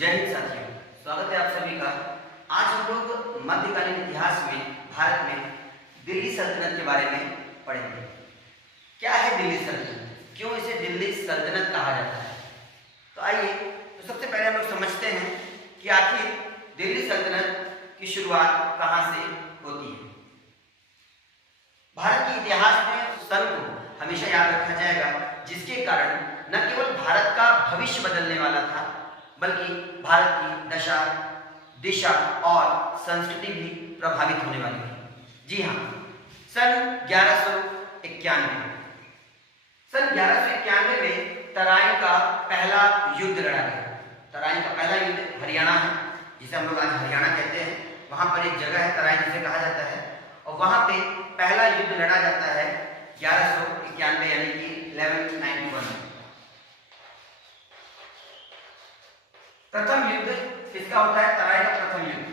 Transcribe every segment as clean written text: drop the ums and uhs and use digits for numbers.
जय हिंद साथियों, स्वागत है आप सभी का। आज हम लोग मध्यकालीन इतिहास में भारत में दिल्ली सल्तनत के बारे में पढ़ेंगे। क्या है दिल्ली सल्तनत, क्यों इसे दिल्ली सल्तनत कहा जाता है? तो आइए, तो सबसे पहले हम लोग समझते हैं कि आखिर दिल्ली सल्तनत की शुरुआत कहाँ से होती है। भारत के इतिहास में उस सन को हमेशा याद रखा जाएगा जिसके कारण न केवल भारत का भविष्य बदलने वाला था, बल्कि भारत की दशा, दिशा और संस्कृति भी प्रभावित होने वाली थी। जी हाँ, सन 1191 में तराइन का पहला युद्ध लड़ा गया। तराइन का पहला युद्ध हरियाणा है, जिसे हम लोग आज हरियाणा कहते हैं। वहां पर एक जगह है तराइन जिसे कहा जाता है, और वहां पे पहला युद्ध लड़ा जाता है 1191 यानी कि 1191। प्रथम युद्ध किसका होता है? तराइन का प्रथम युद्ध,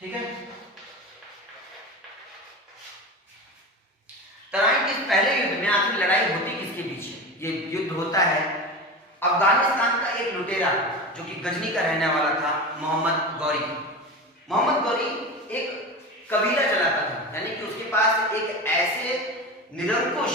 ठीक है। तराइन के पहले युद्ध में आखिर लड़ाई होती किसके बीच है? ये युद्ध होता है अफगानिस्तान का एक लुटेरा जो कि गजनी का रहने वाला था, मोहम्मद गौरी। मोहम्मद गौरी एक कबीला चलाता था, यानी कि उसके पास एक ऐसे निरंकुश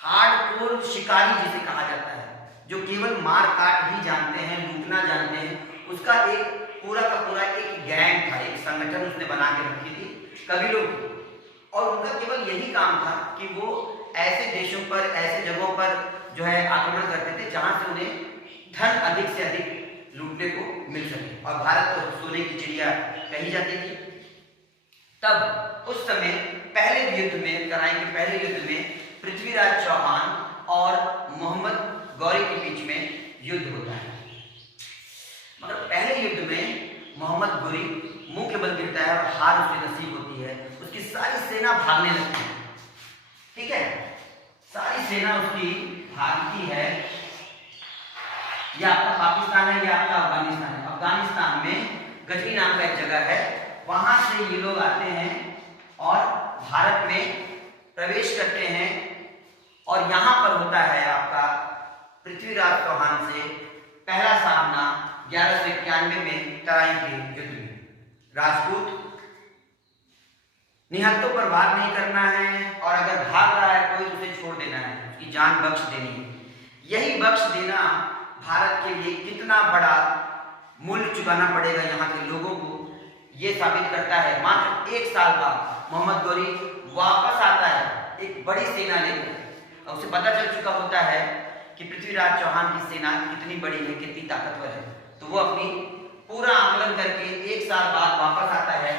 हार्डकोर शिकारी जिसे कहा जाता है, जो केवल मार काट ही जानते हैं, लूटना जानते हैं। उसका एक पूरा का पूरा एक गैंग था, एक संगठन उसने बना के रखी थी कबीलों की, और उनका केवल यही काम था कि वो ऐसे देशों पर, ऐसे जगहों पर जो है आक्रमण करते थे जहां से उन्हें धन अधिक से अधिक लूटने को मिल सके। और भारत तो सोने की चिड़िया कही जाती थी। तब उस समय पहले युद्ध में, तराइन के पहले युद्ध में पृथ्वीराज चौहान और मोहम्मद गौरी के बीच में युद्ध होता है। मगर पहले युद्ध में मोहम्मद गौरी मुंह के बल गिरता है और हार उसे नसीब होती है। उसकी सारी सेना भागने लगती है, ठीक है। सारी सेना उसकी भागती है। यह आपका पाकिस्तान है, यह आपका अफगानिस्तान है। अफगानिस्तान में गजनी नाम का एक जगह है, वहां से ये लोग आते हैं और भारत में प्रवेश करते हैं। और यहां पर होता है आपका पृथ्वीराज चौहान से पहला सामना 1191 में तराइन के युद्ध में। राजपूत निहत्तों पर वार नहीं करना है, और अगर भाग रहा है कोई उसे छोड़ देना है, उसकी जान बख्श देनी है। यही बख्श देना भारत के लिए कितना बड़ा मूल्य चुकाना पड़ेगा यहाँ के लोगों को, ये साबित करता है। मात्र एक साल बाद मोहम्मद गौरी वापस आता है एक बड़ी सेना लेकर, और उसे पता चल चुका होता है कि पृथ्वीराज चौहान की सेना कितनी बड़ी है, कितनी ताकतवर है। तो वो अपनी पूरा आकलन करके एक साल बाद वापस आता है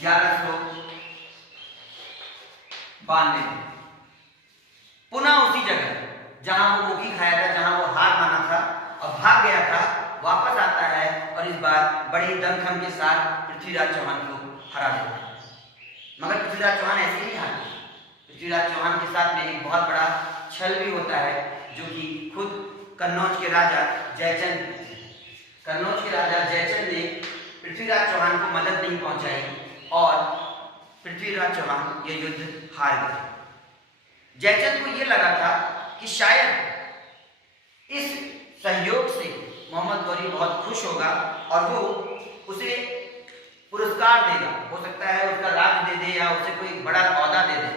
1192 में, पुनः उसी जगह जहां वो मुखी खाया था, जहां वो हार माना था और भाग गया था, वापस आता है और इस बार बड़ी दमखम के साथ पृथ्वीराज चौहान को हरा देता है। मगर पृथ्वीराज चौहान ऐसे नहीं हारे। पृथ्वीराज चौहान के साथ में एक बहुत बड़ा छल भी होता है, जो कि खुद कन्नौज के राजा जयचंद ने पृथ्वीराज चौहान को मदद नहीं पहुंचाई और पृथ्वीराज चौहान ये युद्ध हार गए। जयचंद को ये लगा था कि शायद इस सहयोग से मोहम्मद गौरी बहुत खुश होगा और वो उसे पुरस्कार देगा, हो सकता है उसका राज दे दे या उसे कोई बड़ा ओहदा दे दे।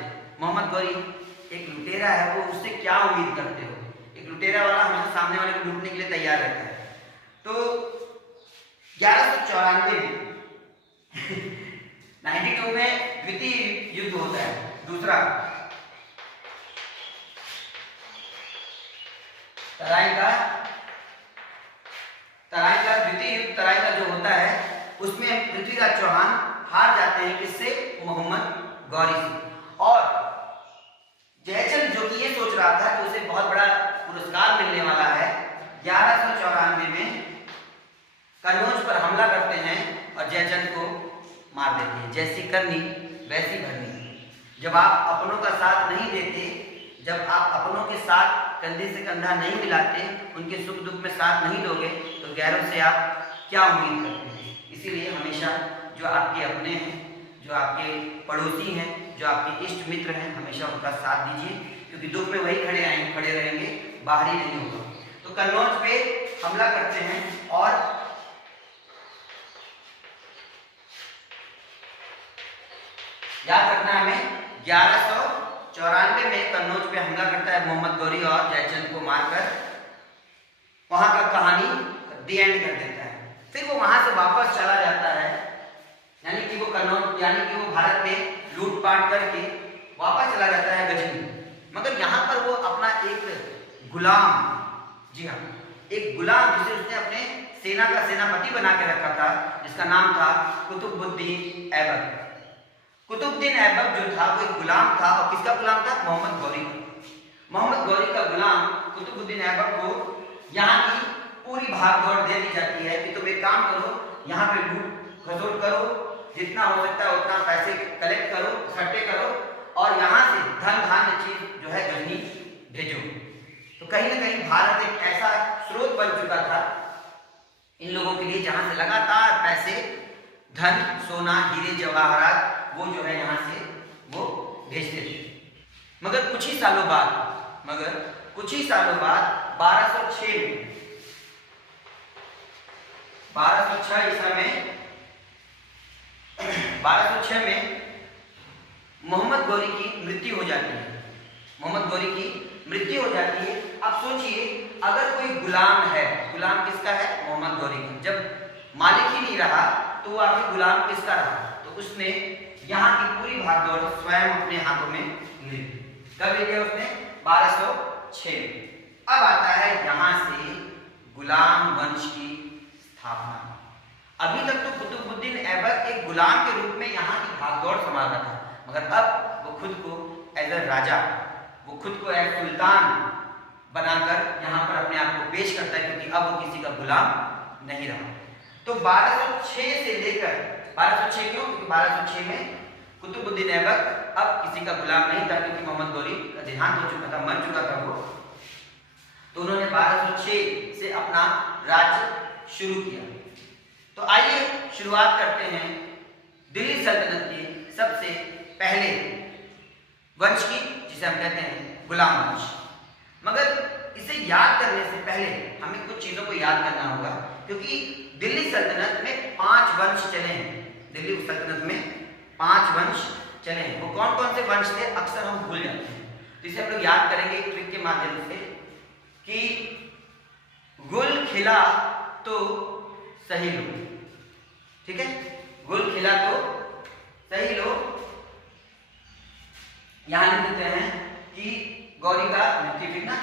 मोहम्मद गौरी एक लुटेरा है, वो उससे क्या उम्मीद करते हो? एक लुटेरा वाला हमेशा सामने वाले को लूटने के लिए तैयार रहता है। तो 1194 में 92 में द्वितीय युद्ध होता है, दूसरा तराइन का द्वितीय युद्ध तराइन का जो होता है, उसमें पृथ्वीराज चौहान हार जाते हैं किससे? मोहम्मद गौरी से। और जयचंद जो कि ये सोच रहा था कि उसे बहुत बड़ा पुरस्कार मिलने वाला है, 1194 में कन्नौज पर हमला करते हैं और जयचंद को मार देते हैं। जैसी करनी वैसी भरनी। जब आप अपनों का साथ नहीं देते, जब आप अपनों के साथ कंधे से कंधा नहीं मिलाते, उनके सुख दुख में साथ नहीं दोगे, तो गैरों से आप क्या उम्मीद करते हैं? इसीलिए हमेशा जो आपके अपने हैं, जो आपके पड़ोसी हैं, जो आपके इष्ट मित्र हैं, हमेशा उनका साथ दीजिए, क्योंकि दुख में वही खड़े रहेंगे, बाहरी नहीं होगा। तो तो कन्नौज पे हमला करते हैं और याद रखना है हमें 1194 में कन्नौज पे हमला करता है मोहम्मद गौरी और जयचंद को मारकर वहां का कहानी दी एंड कर देता है। फिर वो वहां से वापस चला जाता है, यानी कि वो कन्नौज यानी कि वो भारत में लूटपाट करके वापस चला जाता है गजनी। मगर यहाँ पर वो अपना एक गुलाम, जी हाँ, एक गुलाम जिसे उसने अपने सेना का सेनापति बना के रखा था, जिसका नाम था कुतुबुद्दीन ऐबक। कुतुबुद्दीन ऐबक जो था वो एक गुलाम था, और किसका गुलाम था? मोहम्मद गौरी। मोहम्मद गौरी का गुलाम कुतुबुद्दीन ऐबक को यहाँ की पूरी भागदौड़ दे दी जाती है कि तुम एक काम करो, यहाँ पे लूट खसोट करो, जितना हो सकता है उतना पैसे कलेक्ट करो, इकट्ठे करो, और यहाँ से धन धान्य चीज जो है गजनी भेजो। तो कहीं ना कहीं भारत एक ऐसा स्रोत बन चुका था इन लोगों के लिए, जहाँ से लगातार पैसे, धन, सोना, हीरे जवाहरात वो जो है यहाँ से वो भेजते थे। मगर कुछ ही सालों बाद 1206 में 1206 ईसा में 1206 में मोहम्मद गौरी की मृत्यु हो जाती है। मोहम्मद गौरी की मृत्यु हो जाती है। अब सोचिए, अगर कोई गुलाम है, गुलाम किसका है? मोहम्मद गौरी का। जब मालिक ही नहीं रहा तो वो आखिर गुलाम किसका रहा? तो उसने यहाँ की पूरी भागदौड़ स्वयं अपने हाथों में ली। कब ले लिया उसने? 1206। अब आता है यहाँ से गुलाम वंश की स्थापना। अभी तक तो कुतुबुद्दीन ऐबक एक गुलाम के रूप में यहाँ की भागदौड़ संभालता था, मगर अब वो खुद को एज अ राजा, वो खुद को एक सुल्तान बनाकर यहाँ पर अपने आप को पेश करता है, क्योंकि अब वो किसी का गुलाम नहीं रहा। तो 1206 से लेकर 1206 क्यों? क्योंकि 1206 में कुतुबुद्दीन ऐबक अब किसी का गुलाम नहीं था, क्योंकि मोहम्मद गौरी का देहांत हो चुका था, मर चुका था वो। तो उन्होंने 1206 से अपना राज्य शुरू किया। तो आइए शुरुआत करते हैं दिल्ली सल्तनत के सबसे पहले वंश की, जिसे हम कहते हैं गुलाम वंश। मगर इसे याद करने से पहले हमें कुछ चीजों को याद करना होगा, क्योंकि दिल्ली सल्तनत में 5 वंश चले हैं। दिल्ली सल्तनत में 5 वंश चले हैं। वो कौन कौन से वंश थे अक्सर हम भूल जाते हैं, तो इसे हम लोग याद करेंगे एक ट्रिक के माध्यम से कि गुल खिला तो सही लो। ठीक है, गुल खिला तो सही लो। यहां लिख देते हैं कि गौरी का मृत्यु, ठीक ना,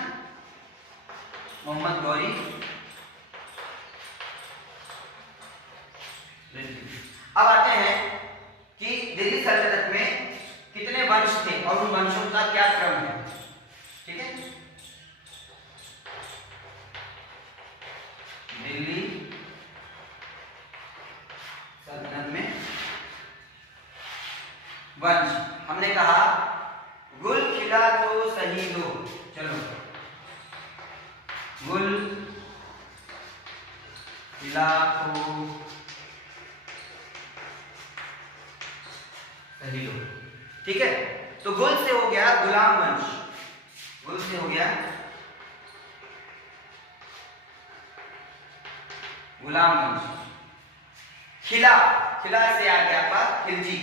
मोहम्मद गौरी मृत्यु। अब आते हैं कि दिल्ली सल्तनत में कितने वंश थे और उन वंशों का क्या क्रम है। ठीक है, दिल्ली सल्तनत में वंश, हमने कहा गुल खिला तो सही लो। चलो, गुल खिला तो सही लो। ठीक है, तो गुल से हो गया गुलाम वंश, गुल से हो गया गुलाम वंश। खिला, खिला से आ गया आपका खिलजी,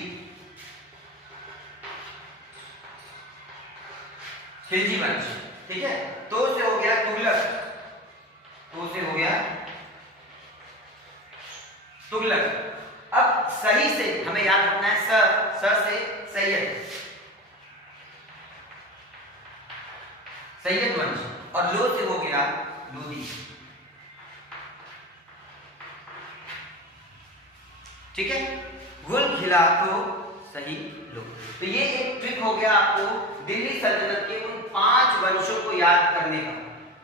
खिलजी वंश। ठीक है, तो से हो गया तुगलक, तो से हो गया तुगलक। अब सही से हमें याद रखना है सर से सैयद, सैयद वंश, और लो से हो गया लोधी। ठीक है, गुल खिला तो सही लो। तो ये एक ट्रिक हो गया आपको दिल्ली सल्तनत के उन 5 वंशों को याद करने का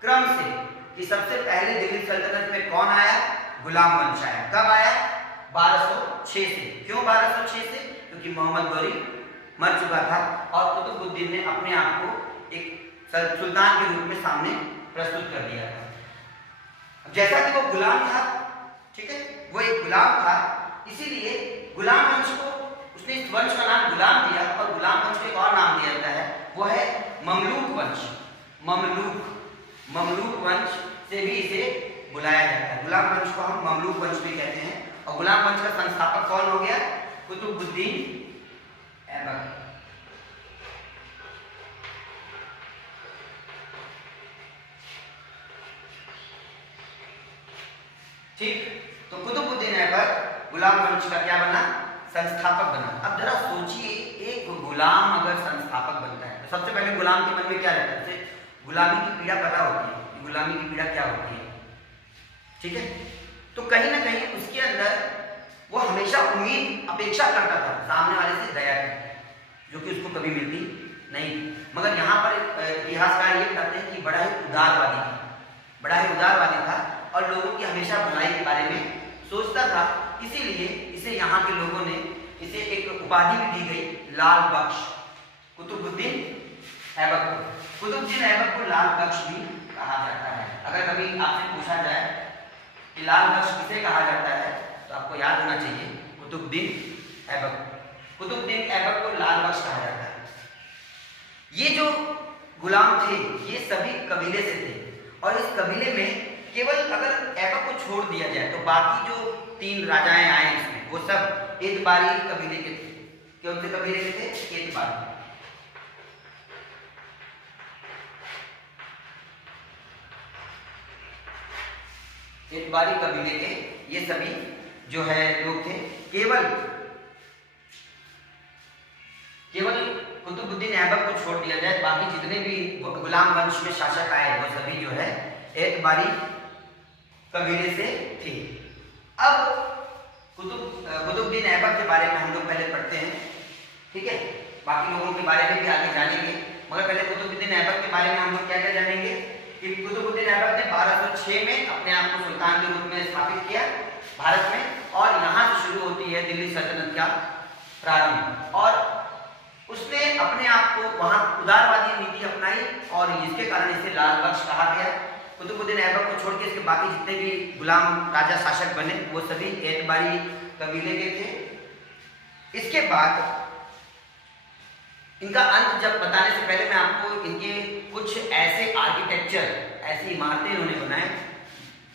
क्रम से, कि सबसे पहले दिल्ली सल्तनत में कौन आया? गुलाम वंश आया। कब आया? 1206 से। क्यों 1206 से? क्योंकि मोहम्मद गौरी मर चुका था और कुतुबुद्दीन ने अपने आप को एक सुल्तान के रूप में सामने प्रस्तुत कर दिया था। जैसा कि वो गुलाम था, ठीक है, वो एक गुलाम था, इसीलिए गुलाम वंश को उसने इस वंश का नाम गुलाम दिया, और गुलाम वंश को एक और नाम दिया जाता है, वो है ममलूक वंश। ममलूक वंश से भी इसे बुलाया जाता है। गुलाम वंश को हम ममलूक वंश भी कहते हैं। और गुलाम वंश का संस्थापक कौन हो गया? कुतुबुद्दीन ऐबक। ठीक, तो कुतुबुद्दीन ऐबक गुलाम वंश का क्या बना? संस्थापक बना। अब जरा सोचिए, एक गुलाम अगर संस्थापक बनता है तो सबसे पहले गुलाम के मन में क्या रहता है? उसे गुलामी की पीड़ा पता होती है, गुलामी की पीड़ा क्या होती है, ठीक है। तो कहीं ना कहीं उसके अंदर वो हमेशा उम्मीद अपेक्षा करता था सामने वाले से दया की, जो कि उसको कभी मिलती नहीं। मगर यहाँ पर इतिहासकार ये बताते हैं कि बड़ा ही उदारवादी था और लोगों की हमेशा भलाई के बारे में सोचता था। इसीलिए इसे यहाँ के लोगों ने इसे एक उपाधि भी दी गई, लाल बख्श। कुतुबुद्दीन ऐबक को लाल बख्श भी कहा जाता है। अगर कभी आपसे पूछा जाए कि लाल बख्श किसे कहा जाता है तो आपको याद होना चाहिए कुतुबुद्दीन ऐबक को लाल बख्श कहा जाता है। ये जो गुलाम थे ये सभी कबीले से थे और इस कबीले में केवल अगर ऐबक को छोड़ दिया जाए तो बाकी जो 3 राजाएं आए इसमें वो सब एतबारी कबीले के थे। कौन से कबीले के थे? एतबारी कबीले के ये सभी जो है लोग थे। केवल कुतुबुद्दीन ऐबक को छोड़ दिया जाए बाकी जितने भी गुलाम वंश में शासक आए वो सभी जो है एतबारी कबीले से थे। अब कुतुबुद्दीन ऐबक के बारे में हम लोग पहले पढ़ते हैं, ठीक है। बाकी लोगों के बारे में भी आगे जानेंगे, मगर पहले कुतुबुद्दीन ऐबक के बारे में हम लोग क्या क्या जानेंगे कि कुतुबुद्दीन ऐबक ने 1206 में अपने आप को सुल्तान के रूप में स्थापित किया भारत में, और यहाँ से शुरू होती है दिल्ली सल्तनत का प्रारंभ। और उसने अपने आप को वहाँ उदारवादी नीति अपनाई और इसके कारण इसे लाल बख्श कहा गया। कुतुबुद्दीन ऐबक को छोड़ के इसके बाकी जितने भी गुलाम राजा शासक बने वो सभी एतबारी कबीले के थे। इसके बाद इनका अंत जब बताने से पहले मैं आपको इनके कुछ ऐसे आर्किटेक्चर, ऐसी इमारतें इन्होंने बनाए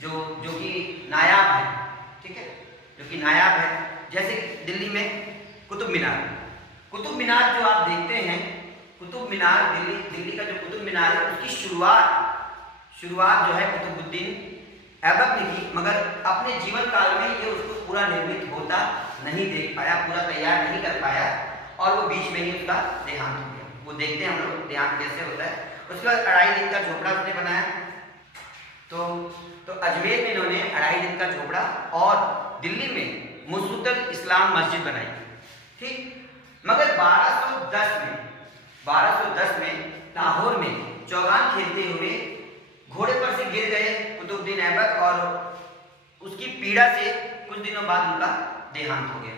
जो कि नायाब है, ठीक है, जो कि नायाब है। जैसे दिल्ली में कुतुब मीनार जो आप देखते हैं, कुतुब मीनार दिल्ली का जो कुतुब मीनार है उसकी शुरुआत जो है कुतुबुद्दीन ऐबक ने की, मगर अपने जीवन काल में ये उसको पूरा निर्मित होता नहीं देख पाया, पूरा तैयार नहीं कर पाया और वो बीच में ही उसका देहांत हो गया। वो देखते हैं हम लोग देहांत कैसे होता है। उसके बाद 2.5 दिन का झोपड़ा उसने बनाया। तो अजमेर में इन्होंने 2.5 दिन का झोपड़ा और दिल्ली में मुसद्दल इस्लाम मस्जिद बनाई, ठीक। मगर 1210 में लाहौर में चौगान खेलते हुए घोड़े पर से गिर गए कुतुबुद्दीन ऐबक और उसकी पीड़ा से कुछ दिनों बाद उनका देहांत हो गया।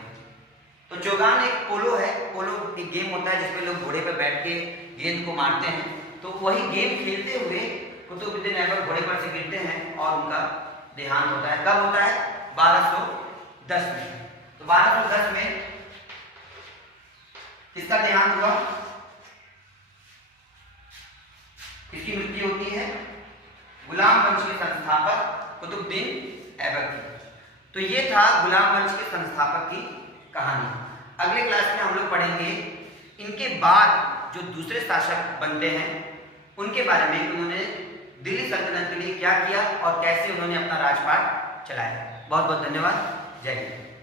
तो चौगान एक पोलो एक गेम होता है जिसमें लोग घोड़े पर बैठ के गेंद को मारते हैं। तो वही गेम खेलते हुए कुतुबुद्दीन ऐबक घोड़े पर से गिरते हैं और उनका देहांत होता है। कब होता है? 1210 में। तो 1210 में किसका देहांत हुआ? किसकी मृत्यु होती है? गुलाम वंश के संस्थापक कुतुबुद्दीन ऐबक की। तो ये था गुलाम वंश के संस्थापक की कहानी। अगले क्लास में हम लोग पढ़ेंगे इनके बाद जो दूसरे शासक बनते हैं उनके बारे में, उन्होंने दिल्ली सल्तनत के लिए क्या किया और कैसे उन्होंने अपना राजपाट चलाया। बहुत बहुत धन्यवाद। जय हिंद।